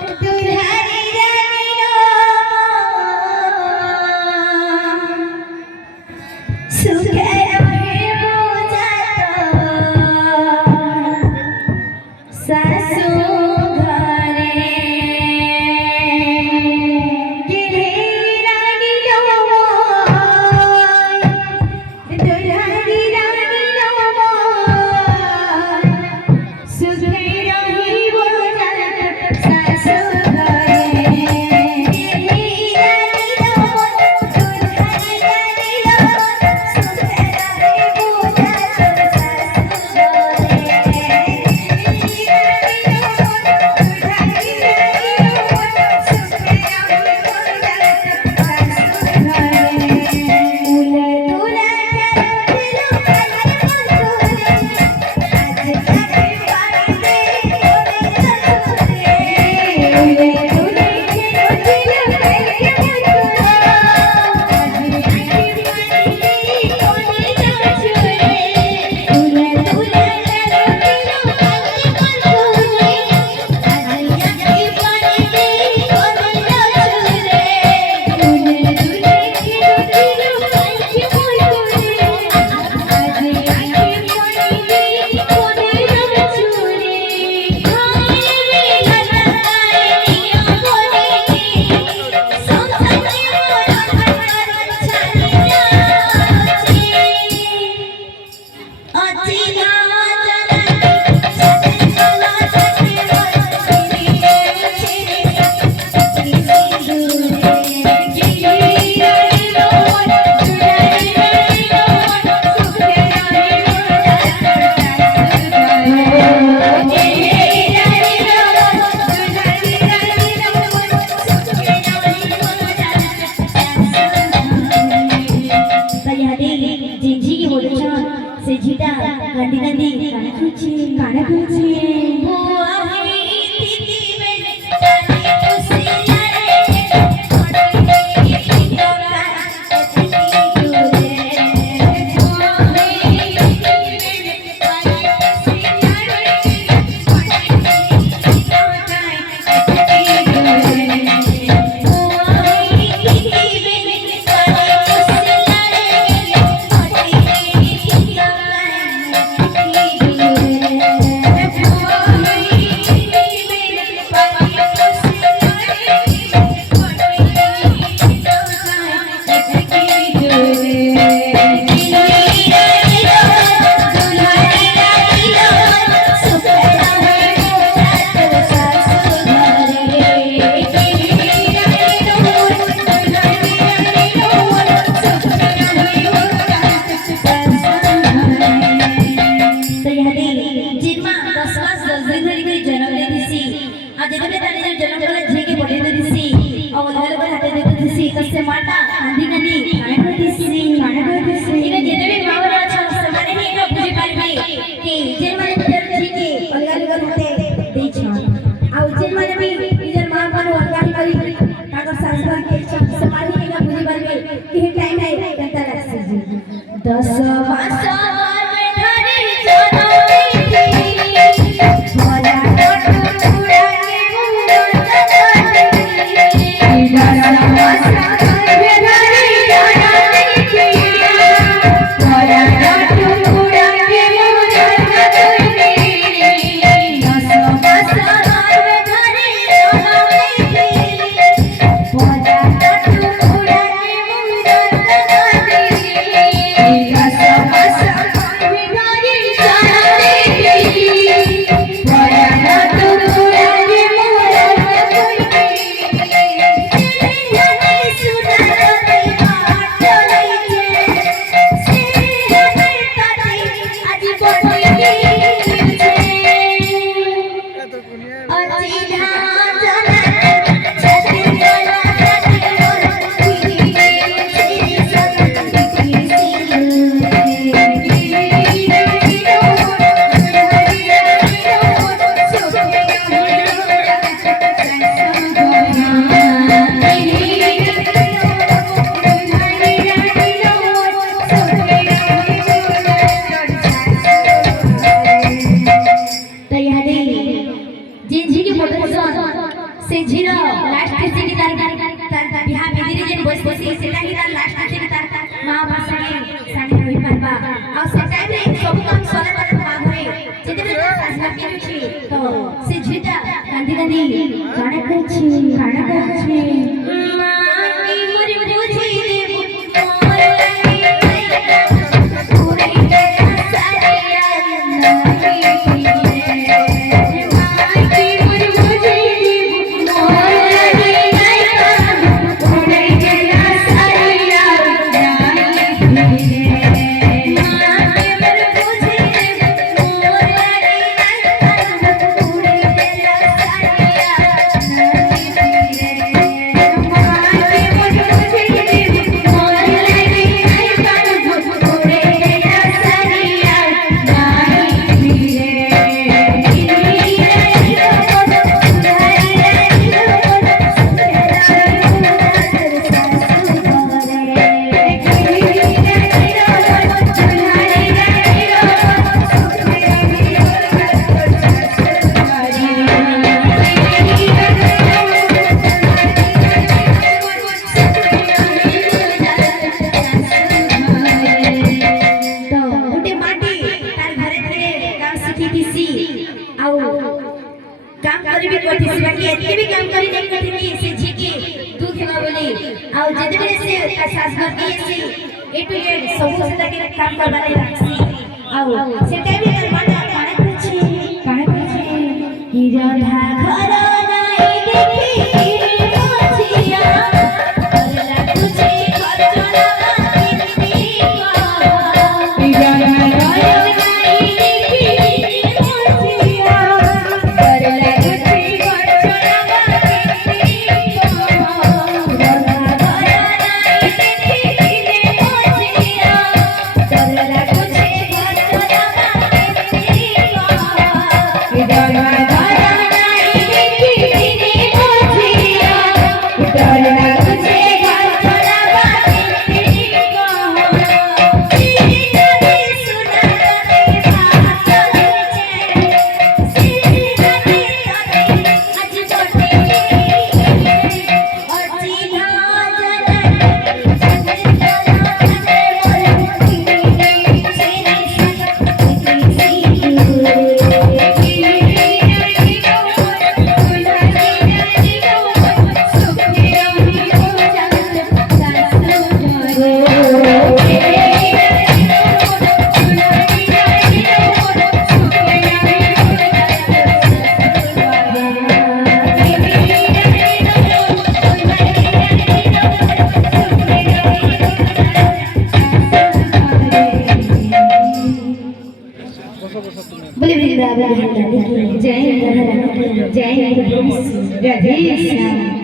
दुल्हरी रानीनो सुखे रहे बुझातो सासू घरे गिरी रानीनो दुल्हरी रानीनो सुखे रहे बुझातो सासू गंदी गंदी काना कुची कसे माटा आंधी नदी काणकोतीसी ಈಗ ಜನವೇ ಮಾವರ समाने ही लोग मुझे कर भाई कि जेल माने पितर जी के अलग-अलग होते देच आ जेल माने भी इधर मां पर अलग करी काकर संस्कार के समाने ही लोग मुझे कर भाई कि टाइम है कहता रखसे जी 10 वासा में धरे जानो भोला टोटू उड़ा के से झिरो लास्ट से की तार बिहा बेदिरी जेन बसबसी सेटा की तार लास्ट से की तार मां भाषा के सानी होई पारबा आ से टाइम रे सब काम सरे तार बाग होए जेते बे सासना के छी तो से झिटा कांदी कांदी गाना करछि मां की मोरी बुझी दे मोर पूरे सारिया काम करी भी करती से बाकी एते भी काम करी नहीं करती कि से झिके दुख हेबा बोली आ जदे भी से सास घर के से ए टू जेड सब से के काम करबा नहीं राखसी आ से टाइम में माटा काहे करछि हीरा धा घर नहीं देखी मोछिया करला तुझे खर्चना कितनी हीरा धा बोले वृंदावन जय राधे श्याम।